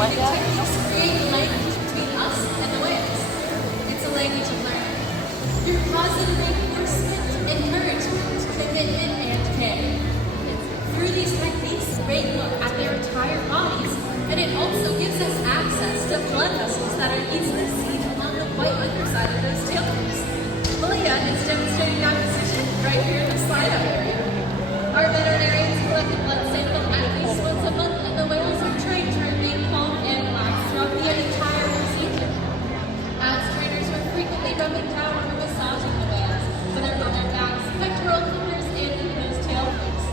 communicative techniques create a language between us and the whales. It's a language of learning. Through positive reinforcement, encouragement, commitment, and care. Through these techniques, we look at their entire bodies, and it also gives us access to blood vessels that are easily seen along the white underside of those tail fins. Malia is demonstrating that position right here in the slide-out area. Our veterinarians collect a blood sample at least once a month, and the whales are trained to remain calm and relaxed throughout the entire procedure. As trainers, we're frequently rubbing down or massaging the whales, whether on their backs, pectoral fingers, and in those tail fins.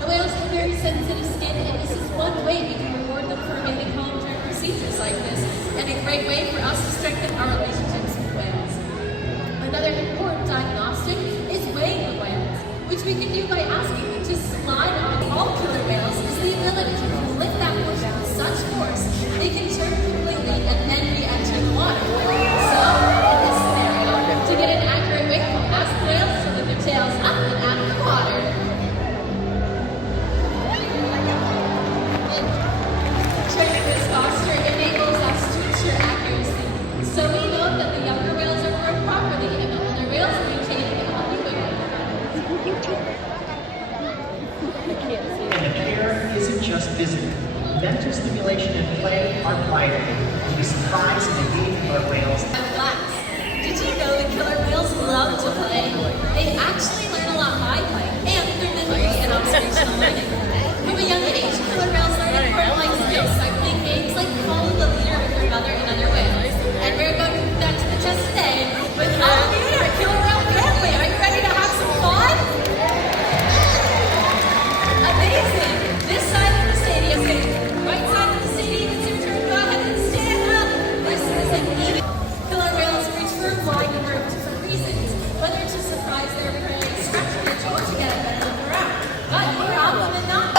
The whales have very sensitive skin, and this is one way we can reward them for remaining calm during procedures like this, and a great way for us to strengthen our relationships with whales. Another important diagnostic is weighing the whales, which we can do by asking them to slide on. All killer whales is the ability to lift that portion with such force they can turn completely and then re-enter the water. So, in this scenario, to get an accurate weight, we'll ask the whales to lift their tails up and out of the water. Training this posture enables us to ensure accuracy, so we know that the younger whales are growing properly and the older whales maintain a healthy weight. And the care isn't just physical. Mental stimulation and play are vital to be surprised in the behavior of our whales. Blacks. Did you know that killer whales love to play? They actually learn a lot by play and through memory and observational learning. From a young age, killer whales learn important life skills by playing games like follow the leader with your mother and other whales. And we're going to put that to the test today with all of you in our killer whale family. Are you ready to have some fun? Amazing! This side of the stadium, right side of the stadium, it's your turn. Go ahead and stand up. This is an even. Killer whales reach for a wide number of different reasons, whether to surprise their prey, stretch an itch, or to get a better look around. But more often than not,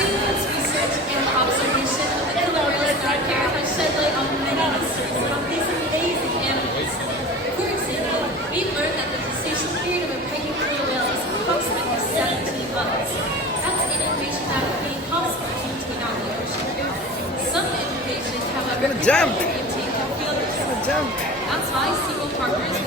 SeaWorld's research and observation of the killer whales in our care has shed light on many mysteries about these amazing animals. For example, we've learned that the gestation period of a pregnant killer whale is approximately 17 months. That's information that would be impossible to obtain out in the ocean. Some information, however, can be obtained from field research. That's why SeaWorld partners